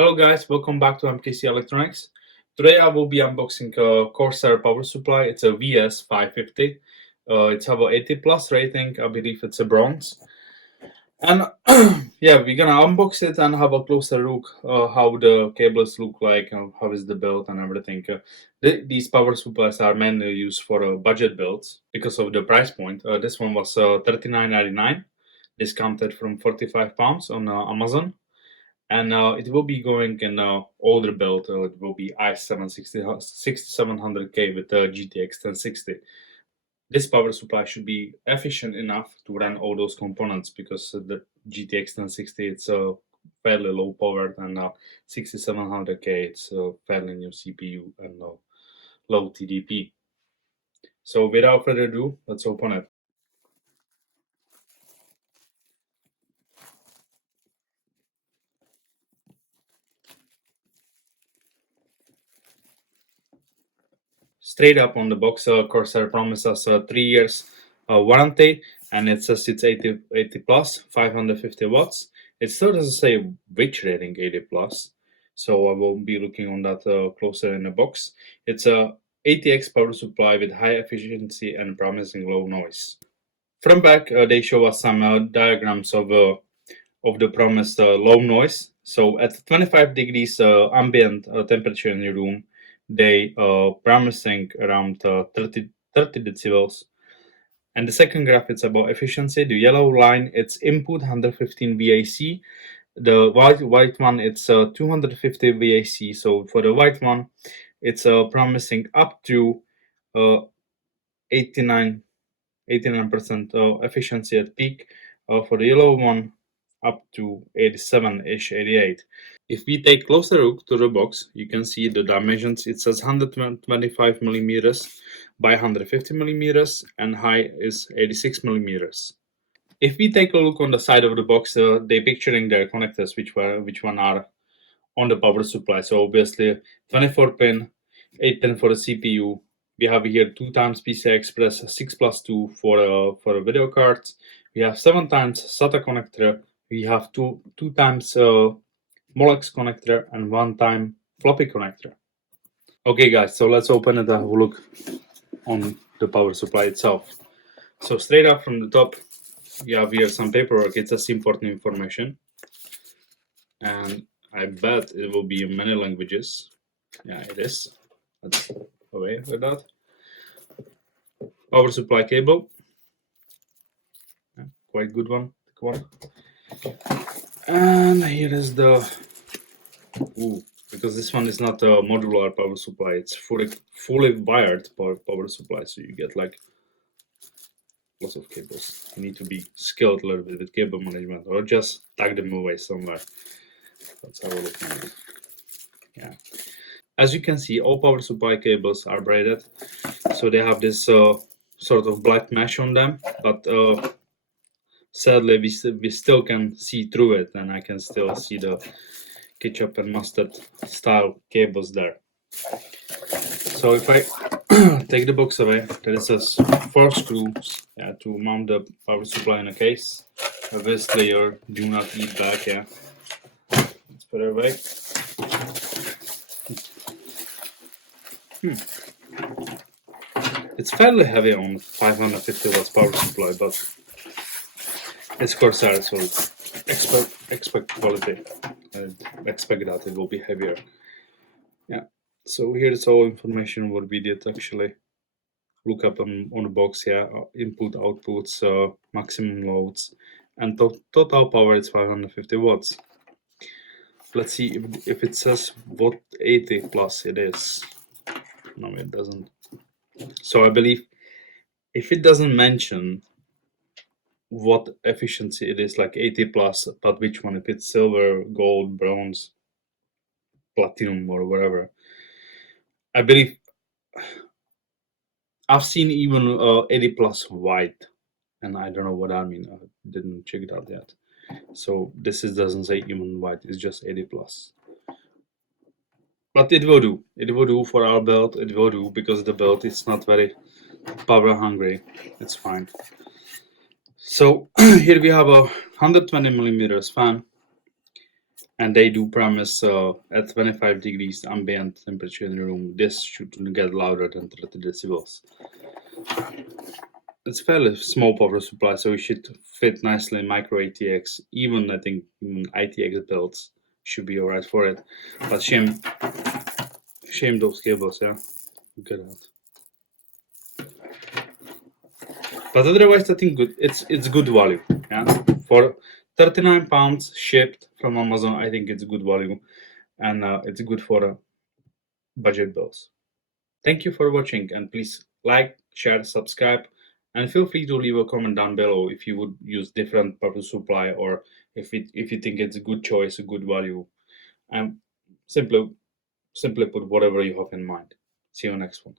Hello guys, welcome back to MKC Electronics. Today I will be unboxing a Corsair power supply. It's a VS550. It's have a 80 plus rating. I believe it's a bronze. And yeah, we're gonna unbox it and have a closer look how the cables look like and how is the build and everything. These power supplies are mainly used for budget builds because of the price point. This one was $39.99, discounted from £45 on Amazon. And it will be going in older build. It will be i7 6700K with GTX 1060. This power supply should be efficient enough to run all those components because the GTX 1060 it's fairly low powered and 6700K it's fairly new CPU and low TDP. So without further ado, let's open it. Straight up on the box, Corsair promises 3 years warranty, and it says it's 80 plus, 550 watts. It still doesn't say which rating 80 plus, so I will be looking on that closer in the box. It's a ATX power supply with high efficiency and promising low noise. From back, they show us some diagrams of the promised low noise. So at 25 degrees ambient temperature in your room, they promising around 30 decibels. And the second graph is about efficiency. The yellow line it's input 115 VAC. The white one it's 250 VAC. So for the white one, it's promising up to 89% efficiency at peak. For the yellow one, up to 87-ish, 88. If we take closer look to the box, you can see the dimensions. It says 125 millimeters by 150 millimeters, and high is 86 millimeters. If we take a look on the side of the box, they picturing their connectors, which one are on the power supply. So obviously 24 pin, 8 pin for the CPU. We have here 2 times PCI Express 6+2 for a video cards. We have 7 times SATA connector. We have two times Molex connector and 1 time floppy connector. Okay guys, so let's open it and have a look on the power supply itself. So straight up from the top, you have here some paperwork. It says important information, and I bet it will be in many languages. Yeah, it is. Let's away with that. Power supply cable. Yeah, quite good one. Thick one. And here is the because this one is not a modular power supply, it's fully wired power supply, so you get like lots of cables. You need to be skilled a little bit with cable management, or just tuck them away somewhere. Let's have a look at it. Yeah. As you can see, all power supply cables are braided, so they have this sort of black mesh on them, but sadly we still can see through it, and I can still see the ketchup and mustard style cables there. So if I take the box away, there says 4 screws to mount the power supply in a case. Obviously your do not eat bag, let's put it away. It's fairly heavy on 550 watts power supply, but it's Corsair, so it's expect quality. Expect that it will be heavier. Yeah. So here's all information what we did actually look up on the box. Yeah, input, outputs, maximum loads, and total power is 550 watts. Let's see if it says what 80 plus it is. No, it doesn't. So I believe if it doesn't mention what efficiency it is, like 80 plus, but which one, if it's silver, gold, bronze, platinum, or whatever, I believe I've seen even 80 plus white, and I don't know what I mean. I didn't check it out yet. So this doesn't say even white, it's just 80 plus. But it will do. It will do for our build. It will do because the build is not very power hungry. It's fine. So here we have a 120 millimeters fan. and they do promise at 25 degrees ambient temperature in the room, this should get louder than 30 decibels. It's a fairly small power supply, so it should fit nicely in micro ATX. Even I think ITX builds should be alright for it. But shame those cables, yeah. Good out. But otherwise, I think good. It's good value, yeah. For 39 pounds shipped from Amazon, I think it's good value, and it's good for budget bills. Thank you for watching, and please like, share, subscribe, and feel free to leave a comment down below if you would use different power supply, or if you think it's a good choice, a good value, and simply put whatever you have in mind. See you next one.